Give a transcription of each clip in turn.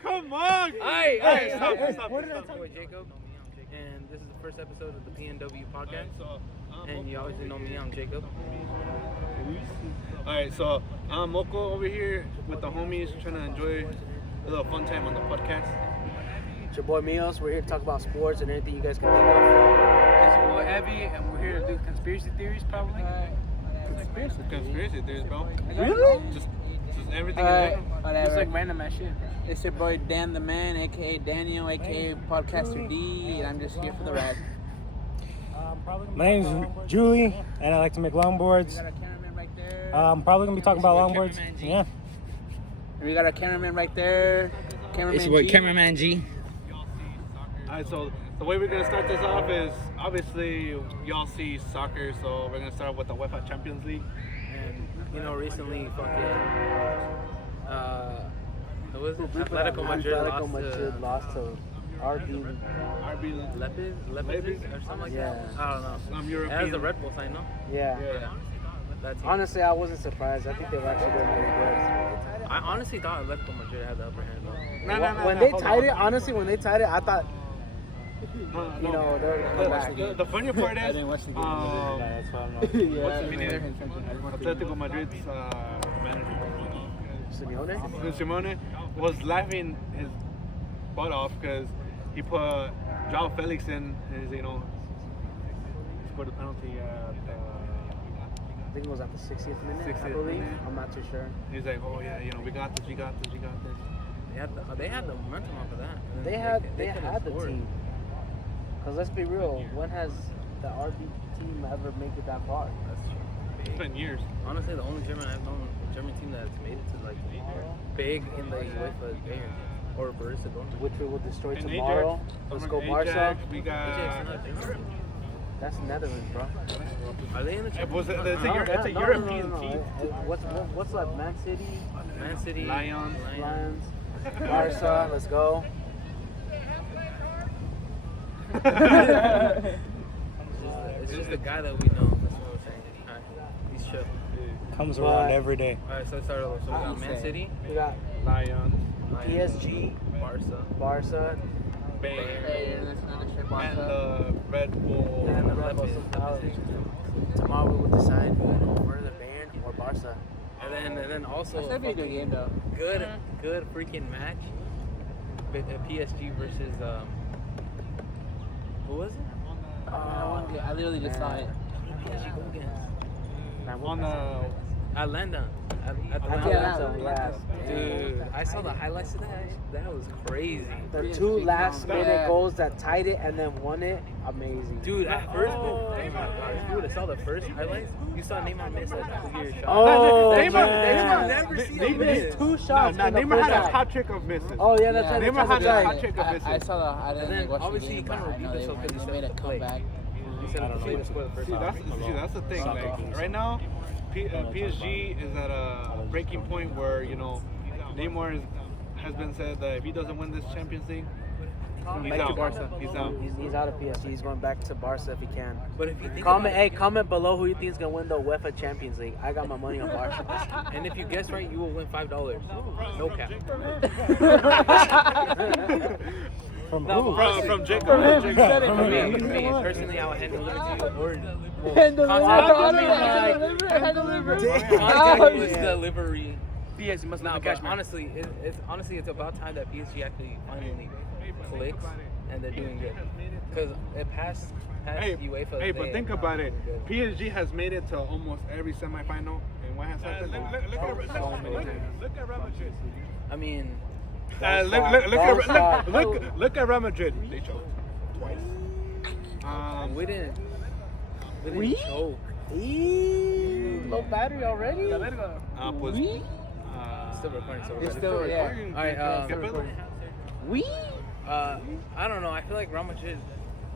Come on! Hey, Stop. Boy Jacob, and this is the first episode of the Pnw Podcast. And you obviously know me, I'm Jacob. Alright, so I'm Moko over here with the homies trying to enjoy a little fun time on the podcast. It's your boy Mios. We're here to talk about sports and anything you guys can think of. It's your boy Heavy, and we're here to do conspiracy theories, probably. Conspiracy theories, bro. Really? Just everything in general. Just like random ass shit. It's your boy Dan the Man, aka Daniel, aka Podcaster D, and I'm just here for the ride. My name's Julie, and I like to make longboards. We got our cameraman right there. I'm probably gonna be talking about longboards. Yeah. We got our cameraman right there. It's your boy Cameraman G. Alright, so the way we're gonna start this off is obviously y'all see soccer, so we're gonna start with the UEFA Champions League. And you know, recently it was Atletico Madrid lost to RB. Lepid or something like Yeah. that. I don't know. Some It European. has the Red Bull sign, no? Yeah. That team. Honestly, I wasn't surprised. I think they were actually doing really good. I honestly thought Atletico Madrid had the upper hand, though. No, When they tied it, honestly, I thought, you know, they were going back. The funny part is, That's why I'm not. Atletico Madrid's manager, Simeone? Simone, was laughing his butt off because he put João Felix in his, he scored a penalty at I think it was at the 60th minute, 60th I believe. minute. I'm not too sure. he's like, oh yeah, we got this. They had the momentum off of that. And They could've had the scored. team. Because let's be real, when has the RB team ever made it that far? That's true. It's been years. Honestly, the only German team that's made it to like big in the UEFA is Bayern or Borussia Dortmund. Which we will destroy And tomorrow. Ajax, Let's go Ajax, Barca. We Ajax got. is not Bayern. That's Netherlands, bro. Are they in the Champions Was it, League? it's a European team. What's like Man City, Man City, Lions. Lions, Barca? Let's go. It's just the guy that we know. That's what we're saying. Alright, he's chill. Comes around every day. Alright, so let's start over. So we got Man City, We got Lions. PSG, Barca, Bayern. And the Red Bull. and the Red Red Bull. Tomorrow we will decide who will go further, Bayern or Barca. and then also That'd be a good game, though. good freaking match. PSG versus who was it? I literally just saw it. PSG go against On the Atlanta. Atlanta, yeah. Dude, I saw the highlights of that. That was crazy. The two last minute goals that tied it and then won it, amazing. Dude, at first, if you would have saw the first highlights, you saw Neymar miss like a clear shot. Oh, Neymar never seen He him missed miss. 2 shots. in the Neymar first had a half. hot trick of misses. Oh yeah, that's Yeah. right. Neymar that's had a right. hot trick of misses. I saw the. I And didn't then watch the obviously game, he kind but of I know rebuked himself because he they made a said to play. comeback. He said to play to score the first half. That's the thing. Like right now, PSG is at a breaking point where Neymar has been said that if he doesn't win this Champions League, he's Back to out. Barca. He's out. He's out of PSG. He's going back to Barca if he can. But if you think about Comment below who you think is gonna win the UEFA Champions League. I got my money on Barca. and if you guess right, you will win $5. No cap. From No, who? honestly, From Jacob. For me, personally, I would hand deliver to you. Contactless delivery. Yes, you must Nah, not but catch me. honestly, it's about time that PSG actually finally clicks and they're doing good. Because it passed UEFA. Hey, but think about it. PSG has made it to almost every semifinal, and what has happened? So many times. Look at Real Madrid. I mean, Look at Real Madrid. They choked twice. we didn't choke. Low battery already. Pues, Still recording, so we're It's good. still, yeah. All right. ¿Qué pedo? I don't know. I feel like Real Madrid,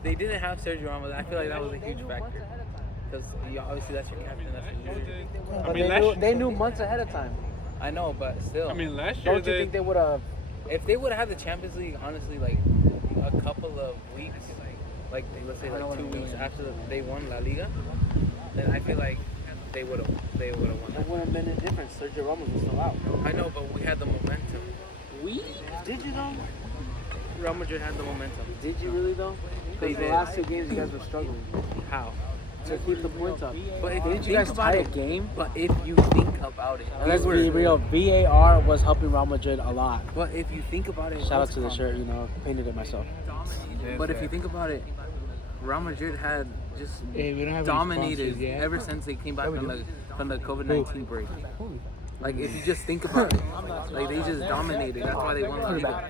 they didn't have Sergio Ramos. I feel like that was a huge factor. Because obviously that's your captain. That's what you do. But they knew months ahead of time. I know, but still. I mean, last year Don't you think they would have? if they would have had the Champions League, honestly, like a couple of weeks, like let's say like 2 weeks after they won La Liga, then I feel like they would have won. That wouldn't have been a difference. Sergio Ramos was still out. I know, but we had the momentum. Did you though? Real Madrid had the momentum. Did you really though? They Because the did. last 2 games you guys were struggling How? to keep the points up. But if Didn't you guys think tie about a it, game? but if you think about it, And let's be real, VAR was helping Real Madrid a lot. But if you think about it, Shout out to the shirt, painted it myself. But if you think about it, Real Madrid had just Hey, we don't have any dominated sponsors yet. ever since they came back from the COVID-19 break. Like if you just think about it, like they just dominated. That's why they won La Liga.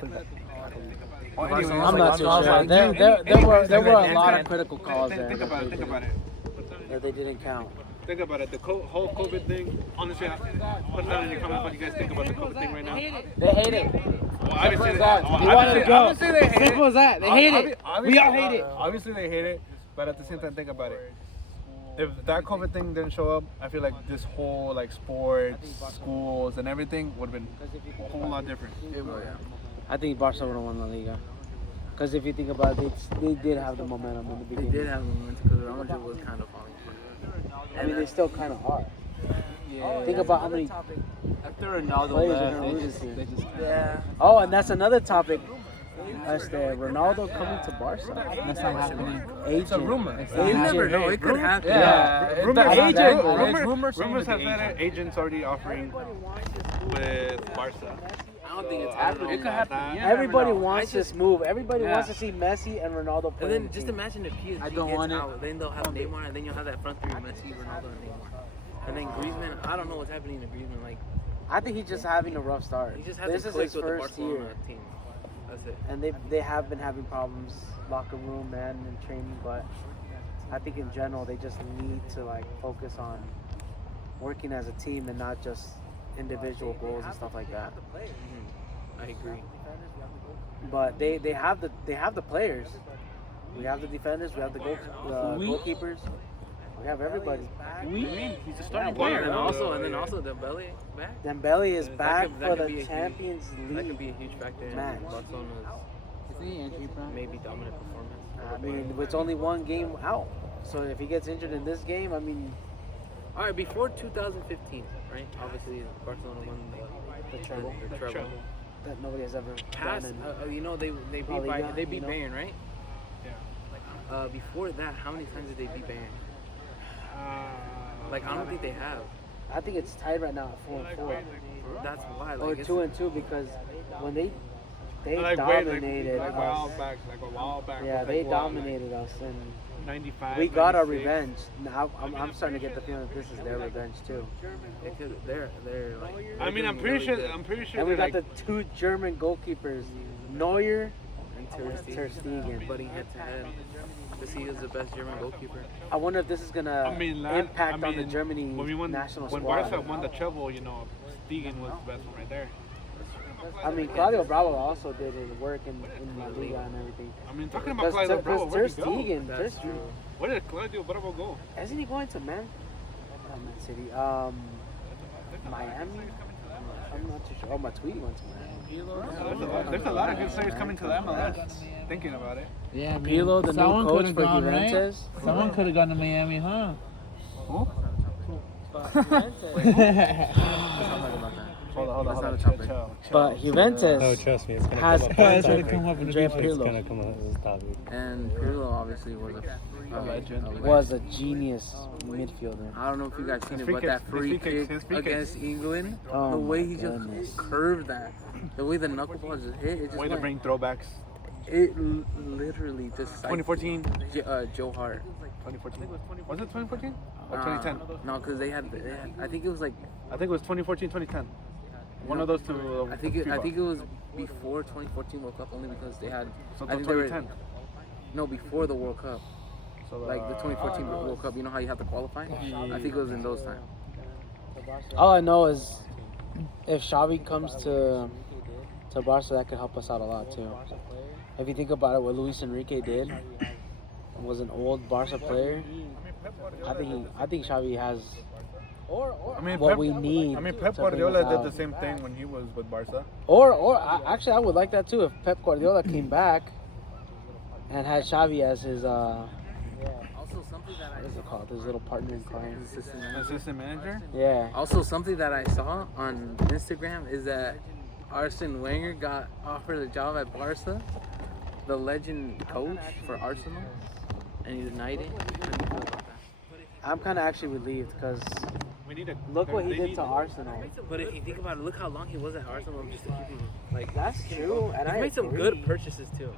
I'm not too sure. There were a lot of critical calls there. Think about it. That they didn't count. Think about it. The whole COVID thing. Honestly, put that in your comments what you guys think about the COVID thing right now. They hate it. Well, obviously, They wanted to go. obviously they hate Simple it. as that. They hate it. We all hate it. Obviously they hate it, but at the same time, think about it. If that COVID thing didn't show up, I feel like this whole sports, schools, and everything would have been a whole lot different. I think Barca would have won La Liga. Because if you think about it, they did have the momentum in the They beginning. did have momentum because Real Madrid was kind of falling apart. I mean, they still kind of are. Think about how many After Ronaldo players are left, going to lose they here. just Yeah. Oh, and that's another topic. That's the Ronaldo coming to Barca. that's not happening. It's a rumor. You never know. It could happen. Rumors have said it. Agents already offering with Barca. I don't think it's happening. It could happen. Yeah. Everybody know. wants I this move. Everybody Yeah. wants to see Messi and Ronaldo And play. then just imagine if PSG I don't gets want it. out, then they'll have Neymar, and then you'll have that front three: Messi, Ronaldo, and Neymar. And then Griezmann, I don't know what's happening to Griezmann. Like I think he's just having a rough start. he just This hasn't is clicked his with the first Barcelona year, team. That's it. and they have been having problems, locker room, man, and training. But I think in general they just need to focus on working as a team and not just individual goals and stuff like that. I agree. But they have the players. We have the defenders. We have the goalkeepers. We have everybody. He's a starting And then player. also Dembele back. Dembele is back that for could the be a Champions That could be League. a huge factor in match. Barcelona's maybe dominant performance. I mean, it's only one game out. So if he gets injured in this game, I mean, All right, before 2015, right? Obviously, Barcelona won the treble the treble. that nobody has ever Past, done. they La beat Liga, they beat you know? Bayern, right? Before that, how many times did they beat Bayern? I don't think they have. I think it's tied right now at 4-4 That's why. or It's, 2-2 because when they Like dominated a us. while back. Yeah, they dominated us, and 95. we got our 96. revenge. Now I'm starting to get the feeling that this is their revenge too. they're I mean, I'm pretty sure. I'm pretty sure. And we they're got the 2 German goalkeepers, Neuer and Ter Stegen. Buddy head to head. Because he is the best German goalkeeper. I wonder if this is gonna impact on the Germany national when squad. Barca won the treble, Stegen was the best one right there. I mean, Claudio Bravo also did his work in La Liga and everything. I mean, talking about Claudio Bravo, Ter where'd he go? Stegen, That's true. Where did Claudio Bravo go? isn't he going to Man City? Miami? I'm not too sure. Oh, my Tweety went to Miami. There's a lot of good players coming to the MLS. Thinking about it. Yeah, Pirlo, the new coach for Juventus. Someone could have gone to Miami, huh? Hold That's not a on. topic. But Juventus Oh, trust me, it's gonna has come up. It's gonna come up in the Andrea future. It's Pirlo gonna come up as a topic. And Pirlo obviously was a legend. was a genius midfielder. I don't know if you guys seen it, free but kicks, that free his free kicks, kick his free against England, Oh the way my he goodness. just curved that, the way the knuckleball just hit, it just Way to went, bring throwbacks. it literally just 2014. Joe Hart. 2014. Was it 2014 or Uh, 2010? No, because they had, I think it was like, I think it was 2014, 2010. One of those two. I think it was before 2014 World Cup, only because they had. So I think they were, 2010. no, before the World Cup, So like the 2014 World Cup. You know how you have to qualify? I think it was in those times. All I know is if Xavi comes to Barca, that could help us out a lot too. If you think about it, what Luis Enrique did was an old Barca player. I think Xavi has what we need. I mean, Pep to bring us Guardiola did out. the same thing when he was with Barca. Actually, I would like that too. If Pep Guardiola came back and had Xavi as his Also, something that What is it called? His little partner in crime. Assistant manager. Yeah. Also, something that I saw on Instagram is that Arsene Wenger got offered a job at Barca, the legend coach for Arsenal, and he denied it. How do you feel about that? I'm kind of actually relieved because We need a look what he they did need- to Arsenal. But if you think about it, look how long he was at Arsenal just to keep him like. That's true, and He's I made some agree. good purchases too.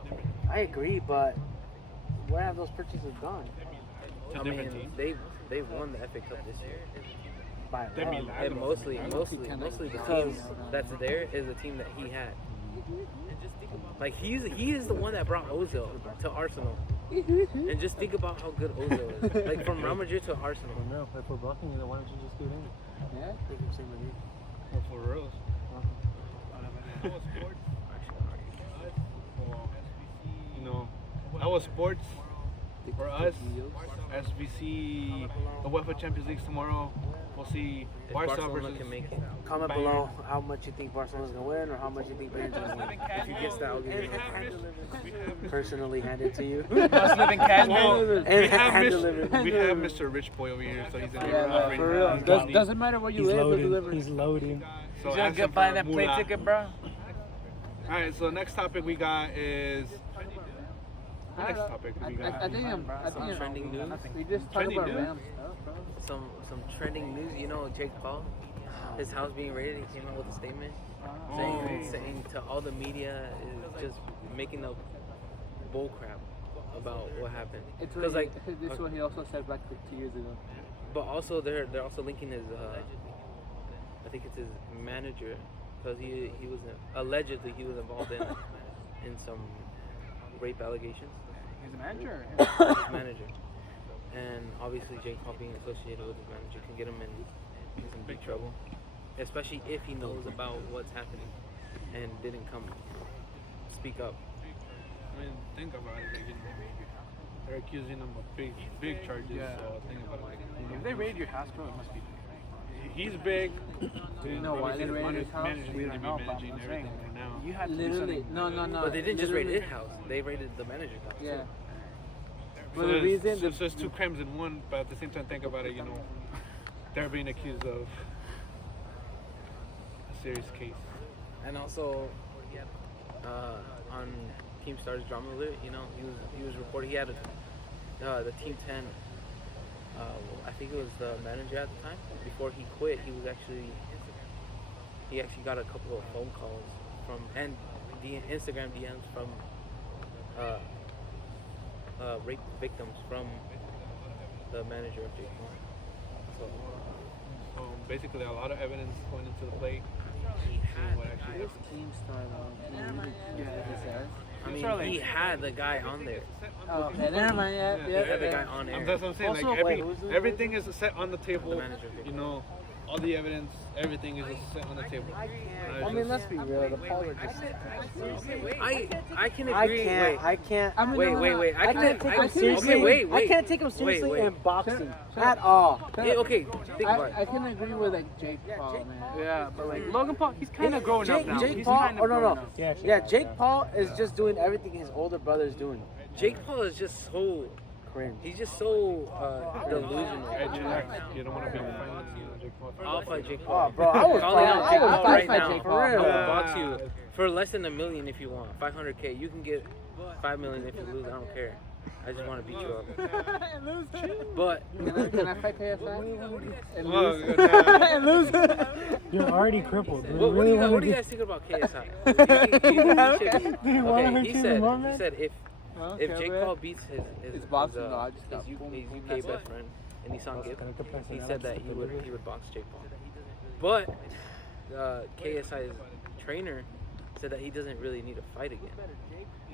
I agree, but where have those purchases gone? A I different mean, team. they won the FA Cup this year, By They're love. Milan. and mostly the team that's there is the team that he had. Like he is the one that brought Ozil to Arsenal, and just think about how good Ozil is. Like from Real Madrid to Arsenal. No, if we're blocking you, then why don't you just get in? Yeah, I think I'm saying with you. Well, for reals. You know, that was sports for us. SBC, the UEFA Champions League tomorrow. We'll see If Barca Barcelona versus. can make it. Comment Bayern. below how much you think Barcelona's gonna win or how much you think Bayern's gonna win. If you guess that, I'll give you a Personally handed to you. Must live in cash. Well, And we have, hand Mr. delivered. we have Mr. Rich Boy over here, so he's in here. Yeah, offering for real. money. Doesn't matter where you He's live, he'll loading. deliver. He's loading. So He's gonna ask him get buying for that plane moolah. ticket, bro. All right, so next topic we got is. Next topic we got. I think Some trending news. we just talk Trending about news? Rams stuff, bro. Some trending news. You know, Jake Paul, his house being raided. He came out with a statement saying to all the media is just making up bull crap about what happened. It's Because what like, this is what he also said like 2 years ago. but also they're also linking his I think it's his manager, because he was allegedly he was involved in some rape allegations. He's a manager. His manager, and obviously Jake Paul being associated with his manager can get him in some big trouble, especially if he knows about what's happening and didn't come speak up. I mean, think about it. Like, you know, they're accusing him of big charges. Yeah. So think about it. Like, If they raid your house, bro, it must be. he's big. Do you know why they raided his house? Management We to don't be know, but managing I'm everything saying, for now. You had to do Literally, something. no. But they didn't just raid literally- his house; they raided the manager's house. Yeah. So But the reason, so it's two crimes in one, but at the same time, think about it. You know, they're being accused of a serious case. And also, on Keemstar's drama alert, you know, he was reporting he had the Team 10. I think it was the manager at the time. Before he quit, he actually got a couple of phone calls from and Instagram DMs from rape victims from the manager of Jake Paul. So Basically, a lot of evidence going into the plate. he had. What actually this happened. team star though, he really killed his ass. I mean, he had the guy on there. Oh, okay, never mind. Yeah, Yeah, He had the guy on air. That's what I'm saying. Also, Like wait, who's the- everything is set on the table. The manager. You know, all the evidence, everything is just set on the table. I mean, let's be real. The Pauls are just. I can I agree. can't. I can't. I mean, Wait. I can't take him seriously. Okay, wait. I can't take him seriously Wait. in boxing at all. Yeah, okay, think about it. I can agree with like Jake Paul, man. Yeah, but like Logan Paul, he's kind of growing up now. Jake He's Paul. kind Oh of no, growing no. up. Yeah, Jake Paul is just doing everything his older brother is doing. Jake Paul is just so Cringe. he's just so delusional. You don't want to be violent. Jake Paul. I'll fight Jake Oh, Paul. bro, I was Calling out Jake Paul right fight now. Jake I Paul. will For real. box you for less than $1 million if you want. 500K. You can get 5 million if you lose. I don't care. I just want to beat you up. But Can I fight KSI? And Oh, lose? good job. And lose? You're already crippled. Do you what do really you wanna what do you get- guys think about KSI? Do you wanna hurt He you said more, man? he said if Okay, Jake man. Paul beats his It's boxing, though. I just got his boom, boom, UK that's best it. friend, and Nissan Gibb, Tenerte he personal said that he would box Jake Paul. But KSI's trainer said that he doesn't really need to fight again.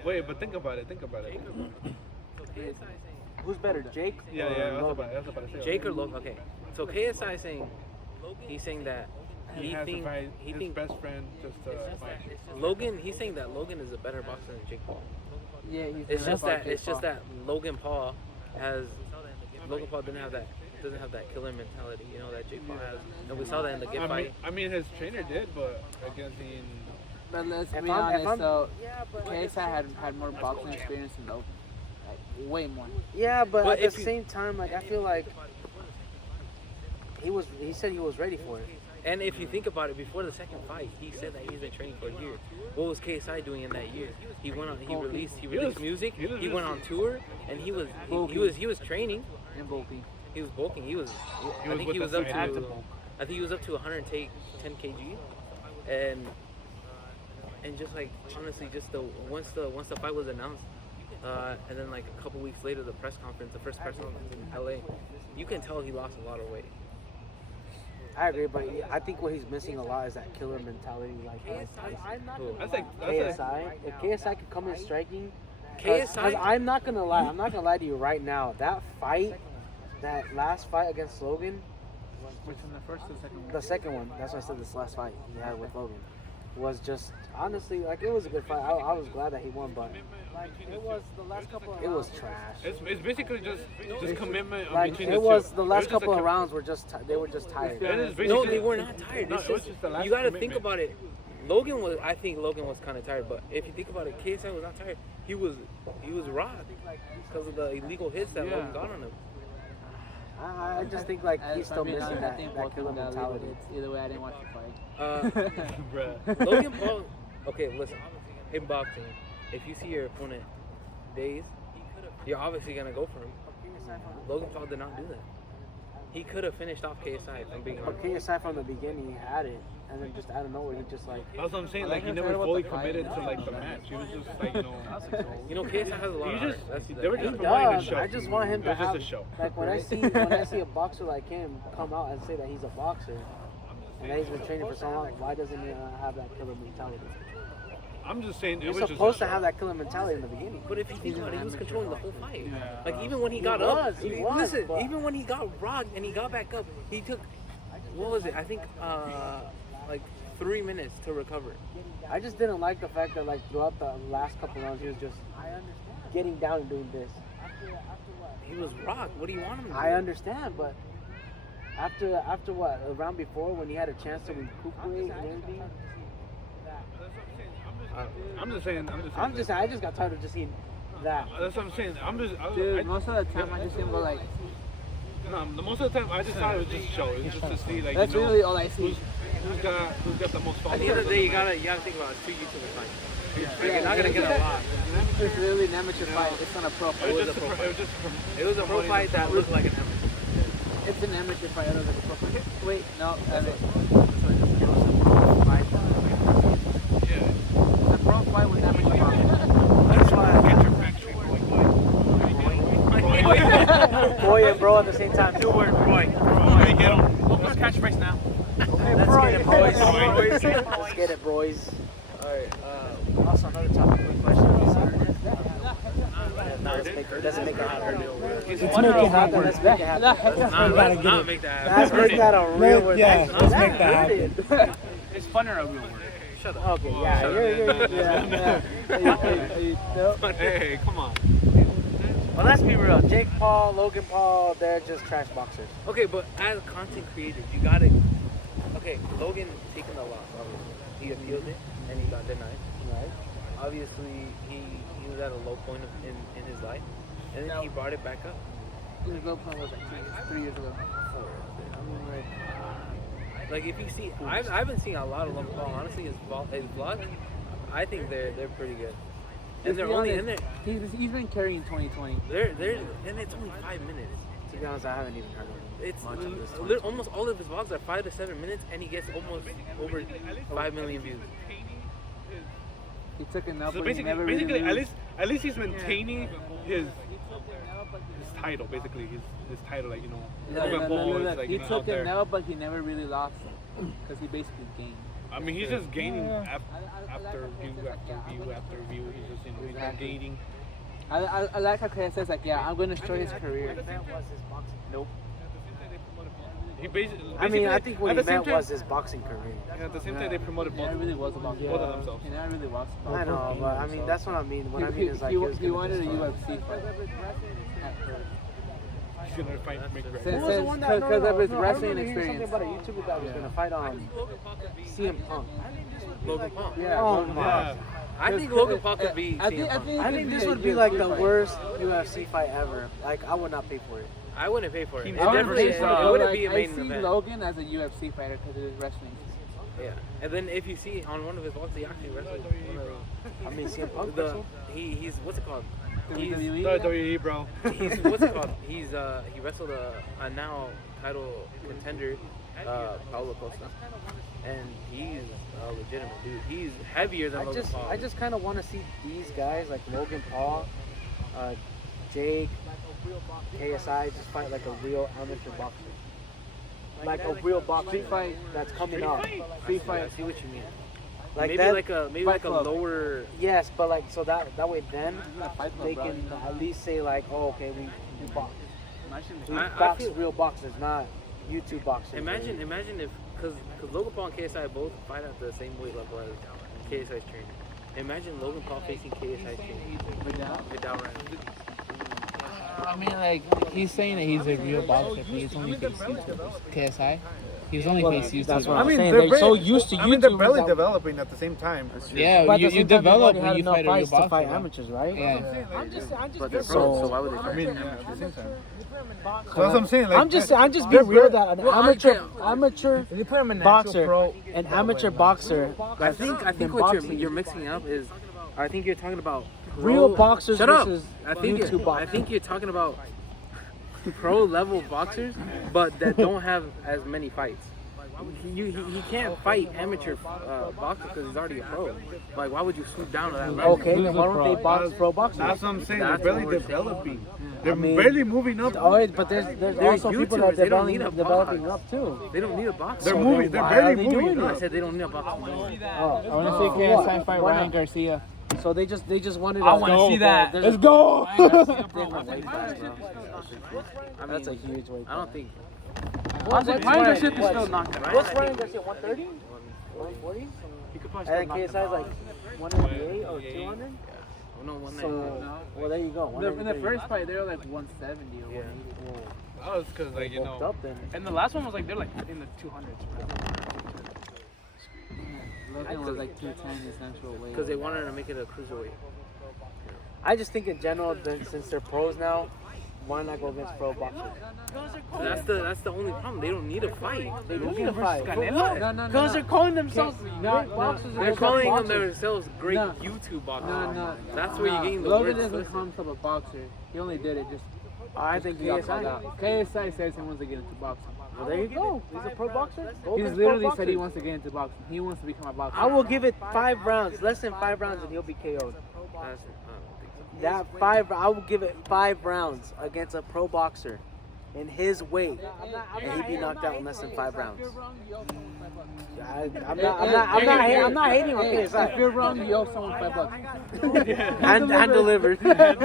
Wait, but think about it. Who's better, Jake? Yeah, or I was Logan? about to say. Jake or Logan? Okay, so KSI he's saying that He has to fight his thinks best friend just to fight. Logan. He's saying that Logan is a better boxer than Jake Paul. Yeah, he's It's gonna just fight that Jake Paul. Logan Paul doesn't have that killer mentality, you know, that Jake Paul has, and we saw that in the Gibb fight. I mean, his trainer did, but I guess he. But let's If be I'm- if honest, I'm- though, KSI had more boxing experience than Logan. Like, way more. Yeah, but But at if the you- same time, like I feel like he said he was ready for it. And if you think about it, before the second fight, he said that he's been training for a year. What was KSI doing in that year? He went on. He released music. He went on tour, and he was training. And bulking. He was bulking. I think he was up to 110 kg, and just like honestly, just once the fight was announced, and then like a couple weeks later, the press conference, the first press conference in LA, you can tell he lost a lot of weight. I agree, but I think what he's missing a lot is that killer mentality. Like KSI, if KSI could come in striking, because I'm not gonna lie to you right now. That fight, that last fight against Logan, Which one, the first or the second one? the second one. That's why I said this last fight he had with Logan was just honestly like it was a good fight. I was glad that he won, but like it was the last couple. It was trash. It's basically just commitment Like between it the was two. the last couple of rounds were just they were just tired. It is No, basically- they were not tired. No, It's it was just- just the last you got to commitment. think about it. I think Logan was kind of tired, but if you think about it, KSI was not tired. He was rocked because of the illegal hits that Logan got on him. I just think like he's still I missing that think both killer of them got mentality. legal hits. Either way, I didn't watch the fight. Bruh. Logan Paul. Okay, listen. In boxing, if you see your opponent dazed, you're obviously gonna go for him. Logan Paul did not do that. He could have finished off KSI from being But honest. KSI from the beginning he had it, and then just out of nowhere he just like That's what I'm saying. I Like like he him never for fully the fight. committed to like the match. He was just like You know, KSI has a lot He of just- heart. That's they were the- just he providing a does. show. I just want him It to was just have a show. like when I see a boxer like him come out and say that he's a boxer and that he's been training for so long. Why doesn't he have that killer mentality? I'm just saying it You're was just supposed a to show. have that killer mentality in the beginning. But if you think about it, he was controlling the whole fight. Yeah. Like even when he got was, up, he was, listen, but- even when he got rocked and he got back up, he took what was it? I think like 3 minutes to recover. I just didn't like the fact that like throughout the last couple rounds he was just getting down and doing this. He was rocked. What do you want him to do? I understand, but after what a round before when he had a chance to recuperate and everything, I I just got tired of just seeing that. That's what I'm saying. Dude, most of the time I just see him go like. No, the most of the time I just thought it was just a show. It's just to see like That's you know, really all I see. who's got the most At followers. the end of the day, you gotta think about it. It's 2 YouTubers fighting. Like, you're not gonna get a lot. It's really an amateur fight. It's not a pro fight. It was just It was a pro fight that looked like an amateur. It's an amateur fight. I don't know if it's a pro fight. Wait, no, that's it. yeah. It's a pro fight with amateur boxing. That's why boy and bro at the same time. Two word boy. Get him. What's catchphrase now? Let's get it, boys. Let's get it, boys. Alright, also another topic, quick question. No, let's make it happen. Let's make it happen. Let's make it happen. Let's not make that happen. Let's make that a real word. Yeah, That's- let's that's make that rooted. It's funner a real word. Shut up. Okay, yeah. Hey, come on. Well, let's be real. Jake Paul, Logan Paul, they're just trash boxers. Okay, but as content creators, you gotta. Okay, Logan taking the loss. Obviously, he appealed it and he got denied. Right? Obviously, he was at a low point in his life, and then he brought it back up. His low point was like 3 years ago. I mean, like if you see, I've been seeing a lot of Logan Paul. Honestly, his vlogs, I think they're pretty good. And they're only in there. He's been carrying 2020. They're and it's only 5 minutes. To be honest, I haven't even heard of him. It's Much of this almost all of his vlogs are 5 to 7 minutes, and he gets almost over 5 million views. He took an L, So but he never basically, really at least he's maintaining his title. Basically, his title, like you know, Logan Paul is like He you know, out took there. an L, but he never really lost because he basically gained. I mean, he's just gaining after view after view after view. He's just he's been Exactly. gaining. I like how Chris says like, yeah, I'm going to destroy his career. Nope. He basically. I mean, I think what at he the same meant time- was his boxing career. Yeah, at the same time, they promoted He both. never really was about Both of themselves. He never really was. I know, but I mean, that's what I mean. What I mean is like he wanted a UFC fight. He's gonna fight make Since- Who was the one that? because of his I wrestling remember hearing experience. something about a YouTuber that was gonna fight CM Punk. Logan Paul. Yeah. Oh my. Yeah. I think Logan Paul could be. I think I think this would be like the worst UFC fight ever. Like, I would not pay for it. I wouldn't pay for it. It I wouldn't definitely pay for it it. wouldn't be a I main see event. Logan as a UFC fighter because of his wrestling. Yeah, and then if you see on one of his walks, he actually wrestled. I mean, CM Punk The wrestled. he's what's it called? He's WWE, bro. he's what's it called? He wrestled a now title contender, Paulo Costa, and he's a legitimate dude. He's heavier than Logan Paul. I just kind of want to see these guys like Logan Paul, Jake, KSI just fight like a real amateur boxer. Like a real boxing fight that's coming up. Street fight. I see what you mean. Like maybe that, like a lower. Yes, but like so that way then they can at least say like, oh, okay, we box. We box real boxers, not YouTube boxers. Imagine if because Logan Paul and KSI both fight at the same weight level as KSI's trainer. Imagine Logan Paul facing KSI's trainer. Without right. I mean, like, he's saying that he's a real boxer, but he's only faced YouTubers. KSI? He was only faced YouTubers. That's what I I'm mean, saying. they're They're so used to YouTube. I mean, they're barely developing at the same time. Yeah, But at the you same time, develop they've when you already had fight a real enough fights to boxer. fight right? amateurs, right? Yeah. But they're pro, so why would they I fight? mean, yeah, at the same time. So that's what I'm saying. Like, I'm just being real that an amateur If you put him in boxer, an amateur boxer. I think what you're mixing up is, I think you're talking about Real boxers Shut up. versus I think you're talking about pro level boxers, but that don't have as many fights. He can't fight amateur boxers because he's already a pro. Like, why would you swoop down to that level? Okay, then why don't they box pro boxers? That's what I'm saying. That's They're barely what we're developing. They're I mean, barely moving up. All right, but there's They're also people YouTubers. that They don't are need a developing box. up too. They don't need a box. They're So moving. then They're why barely are they doing moving I up. said they don't need a box. Oh, I want to see why- KSI fight why Ryan not? Garcia. So they just wanted. I wanna see that. Let's go! That's a huge weight. I don't think. Ryan Garcia can still knock him. What's Ryan Garcia? 130? 140? He could probably And still knock him KSI's like 198 or 200? No one So, well, there you go. In the first fight, they were like 170 or 180. That was because, like, you know. Up then. And the last one was like they're like in the 200s. Logan was like 210 essential weight. Because they wanted to make it a cruiserweight. I just think in general, since they're pros now, why not go against pro boxers? So that's the only problem. They don't need a fight. They don't need a fight. No. Because they're calling themselves No, great boxers. They're and calling boxers. themselves great No. YouTube boxers. No. That's where you're getting the Logan words doesn't twisted. call himself a boxer. He only did it just. I think he got called KSI. out. KSI says he wants to get into boxing. Well, there you go. He's a pro boxer. Go He's against literally pro said he boxers. wants to get into boxing. He wants to become a boxer. I will give it 5 rounds, less than 5 rounds, and he'll be KO'd. I don't think so. That 5, I will give it 5 rounds against a pro boxer in his weight, and he'd be knocked out in less than 5 rounds. I'm not hating on If KSI. you're wrong, you owe someone $5. And delivered. I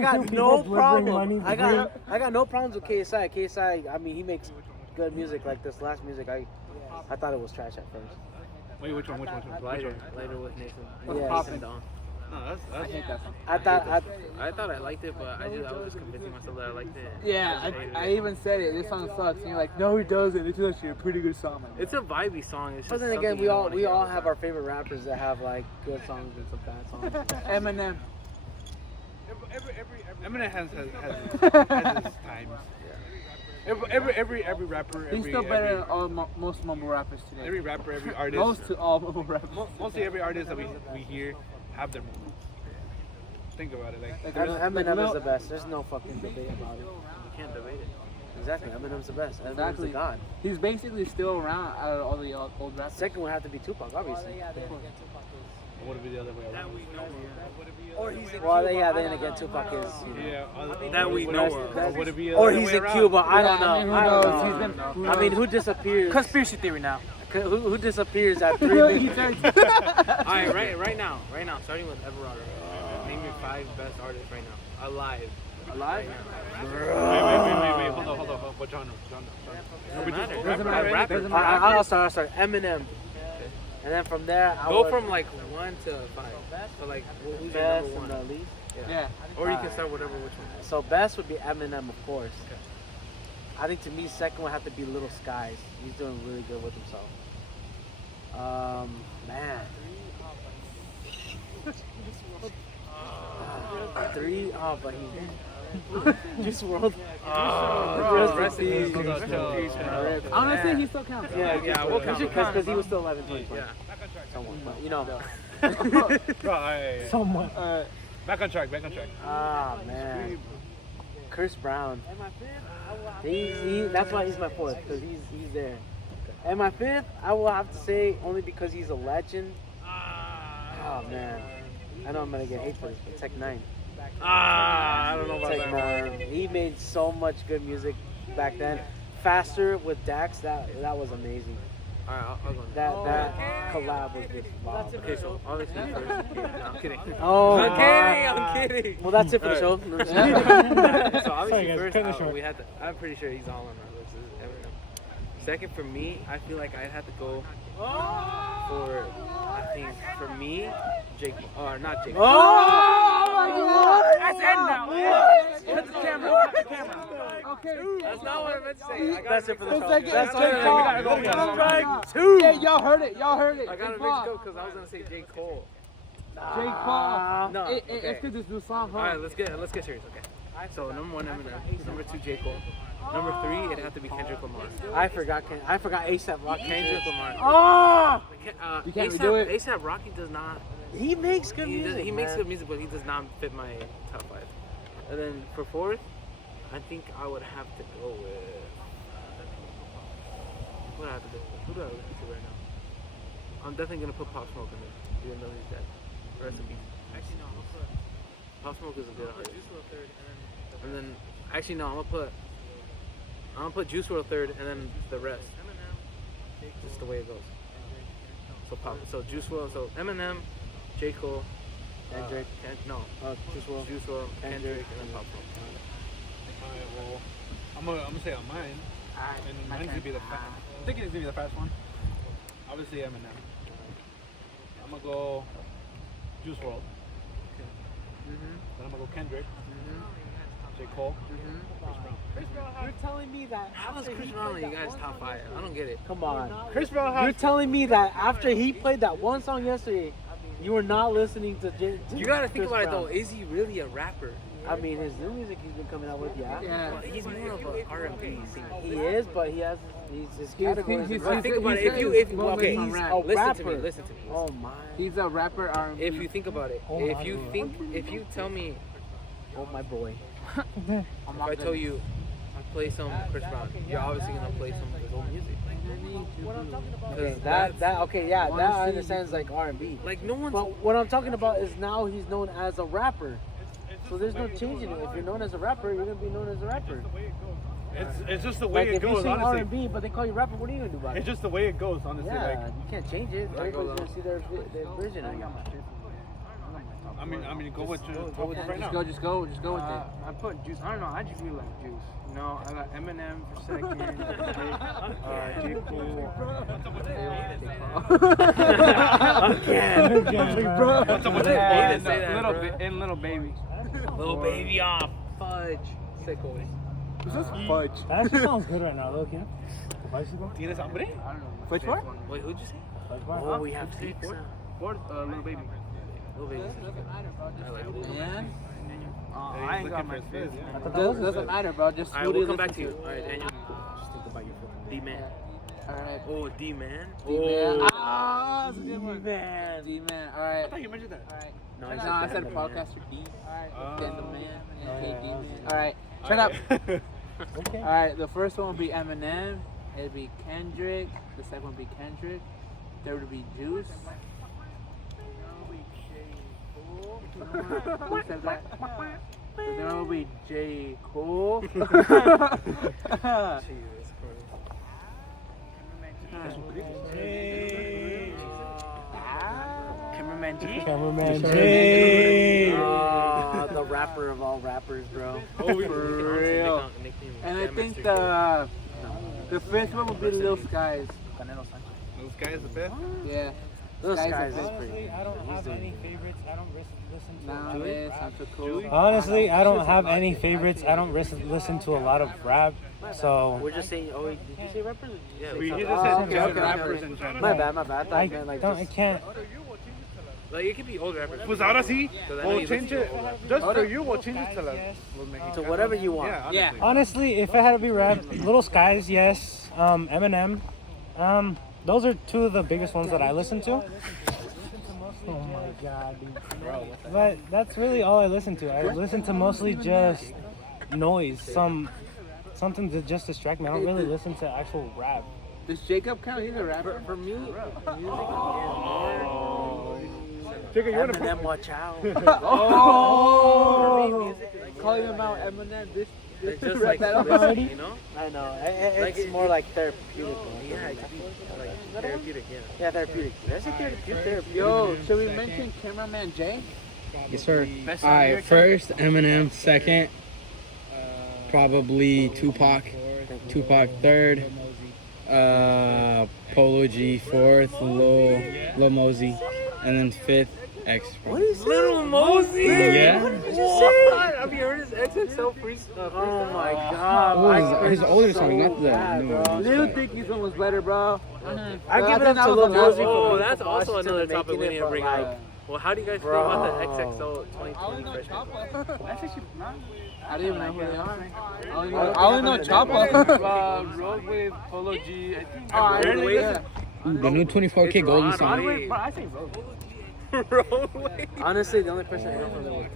got no problem. I got no problems with KSI. KSI, I mean, he makes good music. Like this last music, I thought it was trash at first. Wait, which one? Lighter with Nathan. Yeah. And Don. No, that's. I I liked it, but I was just convincing myself that I liked it. Yeah, I even said it. This song sucks. And you're like, no, he doesn't. It's actually a pretty good song. It's a vibey song. It's But just then again, something we you all wanna we hear. all have our favorite rappers that have like good songs and some bad songs. Eminem. Eminem has his times. Every rapper. He's still better than all most mumble rappers today. Every rapper, every artist. Most to all mumble rappers. Mostly every artist that we hear have their moments. Think about it, like. Eminem is the best. There's no fucking debate about it. You can't debate it. Exactly, Eminem's the best. Eminem's Exactly. the god. He's basically still around out of all the old rappers. Second would have to be Tupac, obviously. What would be the other way around? Well, yeah, then again, Tupac is. You know, Yeah, That we know of. Would it be the or other he's way in around? Cuba. I don't I mean, know. who I knows? don't He's know. been. I mean, who disappears? Conspiracy theory now. Who disappears at 3 minutes? Alright, right now, starting with Everard. Name your 5 best artists right now. Alive. Alive? Wait, hold on. What genre? Doesn't matter. Doesn't matter. Rapper. Doesn't matter. I'll start. Eminem. And then from there, I Go would from like 1 to 5. So like, who's your best number and 1? the least. Yeah. Or you can start whatever, which one. So best would be Eminem, of course. I think to me, second would have to be Little Skies. He's doing really good with himself. Man. 3. Oh, but he Juice World. Bro, rest in peace. Honestly, he still counts. Yeah, we'll count him. Because he was still alive in 2020. Yeah. Somewhat, but you know. Bro, yeah. Someone. Back on track. Ah, man. Chris Brown. That's why he's my 4th, because he's there. And my 5th, I will have to say, only because he's a legend. Oh, man. I know I'm going to get hate for this, but Tech 9. I don't know about Tech that. 9. He made so much good music back then. Faster with Dax, that was amazing. Alright, I'll go. That collab was just wow. Okay, so obviously first. No, I'm kidding. Oh, I'm kidding. Well, that's it for the show. So Sorry, obviously guys, first, cut it short. we had to. I'm pretty sure he's all on our list. Is Eminem. Second for me, I feel like I'd have to go for. I think for me, Jake. Or not Jake. Oh my God! That's it now. Cut the camera. Okay. That's not what I meant to say. I That's it for the show. That's That's it. it. We gotta go. Yeah, y'all heard it. I got a mixed up because I was gonna say J. Cole. J. Cole. No. It's because this new song, All right, let's get serious. Okay. So number 1, Eminem. Number 2, J. Cole. Number 3, it'd have to be Kendrick Lamar. I forgot ASAP Rocky. Kendrick Lamar. Oh! You can't A$AP, redo it. A$AP Rocky does not. He makes good He music. makes man. good music, but he does not fit my top 5. And then for 4th, I think I would have to go with. What do I have to go with? Who do I listen to right now? I'm definitely gonna put Pop Smoke in there, even though he's dead. Rest in peace. Actually, no, I'm gonna put. Pop Smoke is a good artist. And then, actually, no, I'm gonna put Juice WRLD 3rd, and then the rest. Just the way it goes. So Juice WRLD, so Eminem, J. Cole, Kendrick. Juice WRLD. Juice WRLD, Kendrick, and then Pop Smoke. Alright, well, I'm gonna say on mine. And mine's gonna be the fast. I'm thinking it's gonna be the fast one. Obviously Eminem. I'm gonna go Juice WRLD. Then I'm gonna go Kendrick. J. Cole. Chris Brown. You're telling me that How is Chris Brown in you guys' top 5? I don't get it. Come on. Chris Brown You're telling me that after he played that one song yesterday, you were not listening to You gotta think Chris about it Brown. though. Is he really a rapper? I mean, his new music he's been coming out with, yeah. Well, he's more of an R&B singer. He is, but his category is Well, think about it. If he's okay, a listen to me. rapper. Listen to me. Oh my. He's a rapper R&B. If you think about it, if you tell me, Oh my boy. if I tell you, play some Chris Brown, you're obviously gonna play some of his old music. Okay, that I understand is like R&B. Like no one's. But what I'm talking about is now he's known as a rapper. So there's no changing it. If you're known as a rapper, you're gonna be known as a rapper. It's just the way Like it if you goes, sing honestly. R&B, but they call you rapper, what are you gonna do about it? It's just the way it goes, honestly. Yeah, Like, you can't change it. Everybody's gonna see their version of it. I mean, go with your go top with 4 it. right now. Just go with it. I put Juice. I don't know. I just really like Juice. You know, I got Eminem for second. J. Cole. What's up with that? Say that, bro. And Little Baby. Little baby off. Fudge. Sickle. Fudge. That actually sounds good right now, look, yeah. ¿Tienes hambre? I don't know. Which one? Wait, who'd you say? Oh, we have to Fourth, Little Baby. Little baby. I like it. I ain't got my fifth. Doesn't matter, bro. Just Alright, we'll come back to you. Alright, Daniel. Just think about your D-Man. Alright. Oh, D-Man. D-Man. Oh. Ah, that's a good one. D-Man. D-Man. I Alright. thought you mentioned that. Alright. No, No, he's I not said D-Man. podcaster D. Alright. Then the man. And D-Man. Yeah. Alright. Shut up. Okay. Alright, the first one will be Eminem. It'll be Kendrick. The second one will be Kendrick. Third will be Juice. Who said that? So then it will be J. Cole. Jesus Cameraman G. Cameraman G. The rapper of all rappers, bro. Oh, For real. And I think the fifth one will be Lil Skies. Those guys the fifth? Yeah. Those Skies guys are is fifth. pretty. I don't have any favorites. I don't listen to Nah, Julie. man, sounds so cool. Honestly, I don't have any favorites. I don't listen to a lot of rap, so We're just saying, did you say rappers? Yeah, He just Oh, said okay, just okay, rappers okay. in general. My bad. I thought I you meant like don't. I just... can't. Like it could be old rappers. Pues ahora sí, Because I know we'll you change listen it. to old rappers. Just for you, we'll change it to To whatever you want. Yeah. Honestly, if it had to be rap, Little Skies, yes. Eminem. Those are two of the biggest ones that I listen to. Oh my god, dude. But that's really all I listen to. I listen to mostly just noise, something to just distract me. I don't really listen to actual rap. Does Jacob count? He's a rapper. For me, Jacob, you want to Eminem, watch out. calling him out, Eminem. This just like that already? you know? I know. It's more like therapeutic. Yeah, it could be like therapeutic. Yeah. Yeah, therapeutic. That's a therapeutic. Yo, should we mention cameraman Jay? Yes, sir. Best All right, lyric first Eminem, second probably Tupac, third, Polo G, fourth, Lil Mosey, and then fifth, X. What is Little Mosey. Yeah. What? Have you heard his XXL freestyle? Oh my god. Oh, his older song, not the new one. Little Dicky's one was better, bro. I give it up to Lil Mosey. Oh, that's also another topic we need to bring up. Well, how do you guys feel about the XXL 2020 freshman? I didn't even know who they are. I only know Choppa. Road with Polo G. I think. Roadway. The new 24K Golden song. I say Road. Roadway. Honestly, the only person I know from them was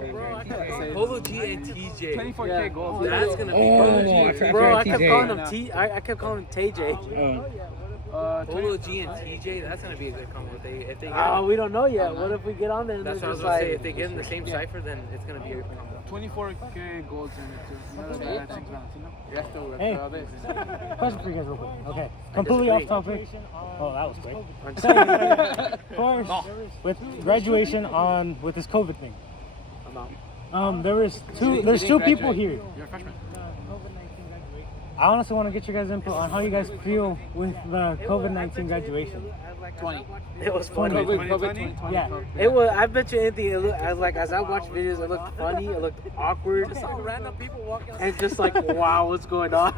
Polo G and TJ. 24K goals. That's gonna be Oh, I forgot Bro, I kept TJ. calling him I kept calling him TJ. Polo G and TJ. That's gonna be a good combo. If they get. We don't know yet. What if we get on there and That's they're what I was just gonna say. like, If they get in the same cipher, then it's gonna be a good combo. 24K goals in it too. Another guy at 6 rounds, you know? That's still Hey. all this. Question for you guys real quick. Okay, completely off topic. Oh, that was quick. Of course, with graduation with this COVID thing. There's two people here. You're a freshman. I honestly want to get your guys' input on how you guys feel with the COVID-19 graduation. 20. it was funny. COVID-20? Yeah. It was. I bet you anything. It looked, as I watched videos, it looked funny. It looked awkward. Just saw random people walking. And just like, wow, what's going on?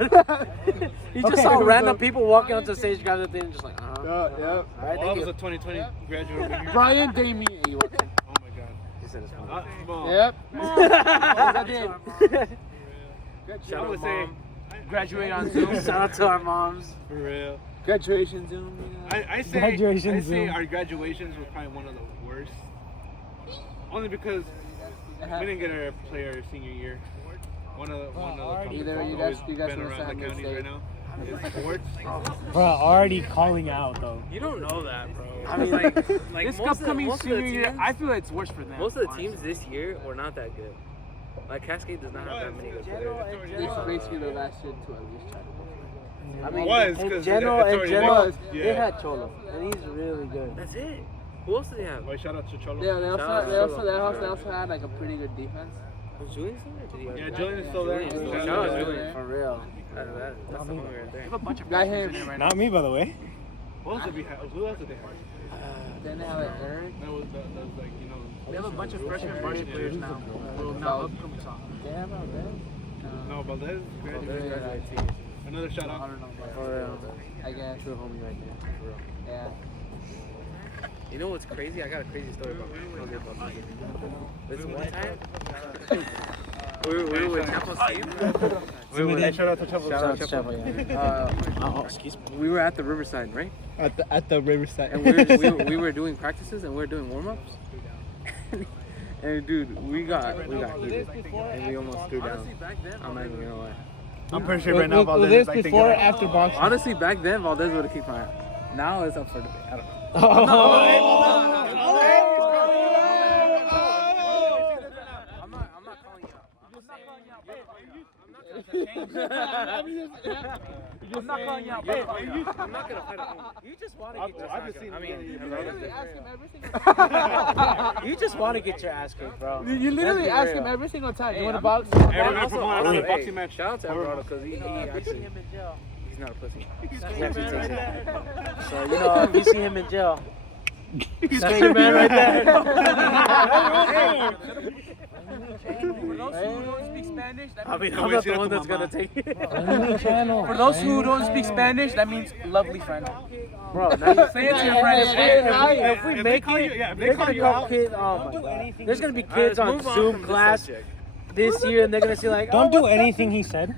You just Okay. saw random people walking onto the stage, grab the thing, and just like, Yep. All right, Well, I thank was you. a 2020 graduate over here. Brian Damien. Oh my god. He said it's funny. Well, Yep. I did. I would say, Graduate on Zoom. Shout out to our moms. for real. Graduation Zoom. I say, Graduation I say Zoom. our graduations were probably one of the worst. Only because we didn't get to play our senior year. One of the Either you always guys been must around have the counties mistake. right now. Is sports. Bro, already calling out though. You don't know that, bro. I mean, like This upcoming senior year, I feel it's worse for them. most of the teams this year were not that good. Like Cascade does not have that many good players. It's basically the last year to at least try to go for it. I mean, Was, in 'cause general, it's already been- they yeah. had Cholo, and he's really good. That's it. Who else did they have? Oh, shout out to Cholo. Yeah, they Shout out also, to they also, Cholo. they also had like a pretty good defense. Was Julian still there? Did he Yeah, Julian is still there. Julian. Shout Shout out out to to Julian. Julian. For real. That's the homie right They there. have a bunch of Got freshmen him. in there right Not me, by the way. Who else did we have? Who else did they have? Then they had like Eric. That was like, you know. now. They have a bunch of freshman varsity players now. Well, now upcoming sophomores. They have out there. No, Valdez. Yeah, Another shout I out. don't know. For real. I guess. True homie right there. For real. Yeah. You know what's crazy? I got a crazy story about music. This one time, we were with Chapo's team. Shout out to Cholo. Shout out to Chavo, yeah. Excuse me. We were at the Riverside, right? At the Riverside. And we were doing practices and we were doing warm-ups. And dude, we got heated and we almost threw down. I'm not even gonna lie. I'm pretty sure right now Was Valdez this is like before or thinking, after boxing? Honestly, back then Valdez would have kicked my ass. Now it's up for debate. I don't know. I'm not calling you out. I'm not calling you out. I'm not gonna fight him. You just want to I've get your just seen I mean, You just want to get your ass kicked, bro. You literally Let's be ask real. him every single time. You want to box? every Also, performance, also, every hey, boxing match. shout out to Everardo because he actually he's not a pussy. He actually takes it. So, you know, if you see him in jail, that's your man right there. those who don't speak Spanish, that I means mean, I'm not the one that's gonna take it. for those who don't speak Spanish, that means lovely friend. Bro, now you Say it to your friends. if we If they make call you- it, yeah, if they there's call gonna you come out- kids. Oh my god, there's gonna be Alright, kids let's on move on Zoom from this class subject. this year, and they're gonna see like, Don't oh, do what's that? anything he said.